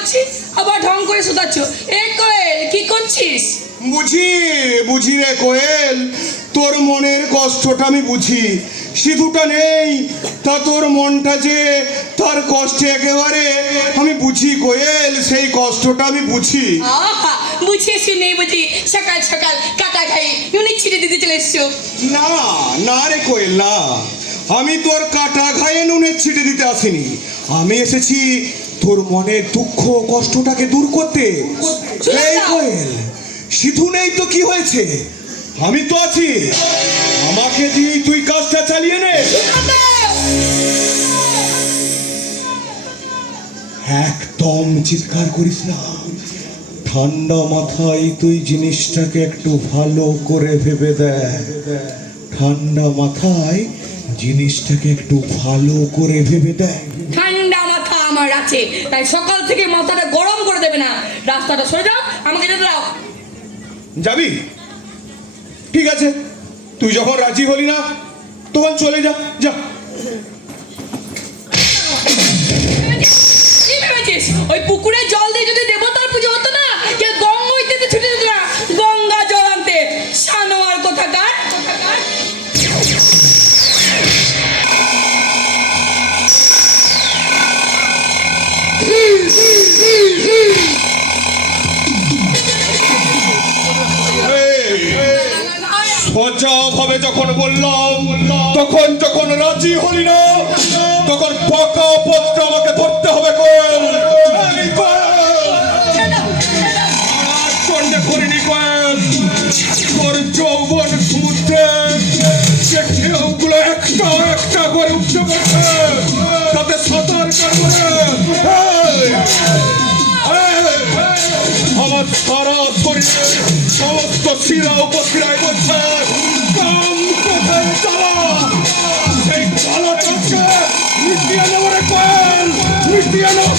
করছি আবার ঢং করে শোধাচ্ছ। এ কোয়েল কি করছিস? বুঝি বুঝি রে কোয়েল, তোর মনের কষ্টটা আমি বুঝি। সিধুটা নেই তা তোর মনটা যে তার কষ্টে একেবারে আমি বুঝি কোয়েল, সেই কষ্টটা আমি বুঝি। আহা, বুঝিয়েছি নেই বুঝি, সকাল সকাল কাটা খাই নুনের ছিটে দিতে চলে এসছো। না না রে কোয়েল না, আমি তোর কাটা ঘায়ে নুনের ছিটে দিতে আসিনি। আমি এসেছি তোর মনের দুঃখ কষ্টটাকে দূর করতে। এই কোয়েল, সিধু নেই তো কি হয়েছে, আমি তো আছি। আমাকে দিয়ে তুই কাজটা চালিয়ে নে। একদম চিৎকার করিস না, ঠান্ডা মাথায় তুই জিনিসটাকে একটু ভালো করে ভেবে দেখ। ঠান্ডা মাথায় জিনিসটাকে একটু ভালো করে ভেবে দেখ। ঠান্ডা মাথা আমার আছে, তাই সকাল থেকে মাথাটা গরম করে দেবে না। রাস্তাটা সরে যাও, আমাকে যেতে দাও। যাবি? ঠিক আছে, তুই যখন রাজি হলি না তখন চলে যা। যা। কি ভেবেছিস ওই পুকুরে জল দিয়ে যদি দেবতার পুজো হতো না, কে গঙ্গা হইতে ছুটে যেত না গঙ্গা জল আনতে? সানোয়ার কোথাকার। সজাভাবে যখন বললাম তখন যখন রাজি হলি না, তখন পাকা পথটা আমাকে ধরতে হবে কোয়েল। করিনি কোয়েল, তোর যৌবন সমুদ্রে যে ঢেউগুলো একটা একটা করে উঠতে পারছে, তাতে সাঁতার কাটবে। আমার সারা শরীরে সমস্ত শিরা উপশিরায় বলছে কাম কোথায় জ্বালা। সেই জ্বালাটাকে মিটিয়ে নেব রে কোয়েল, মিটিয়ে নেব।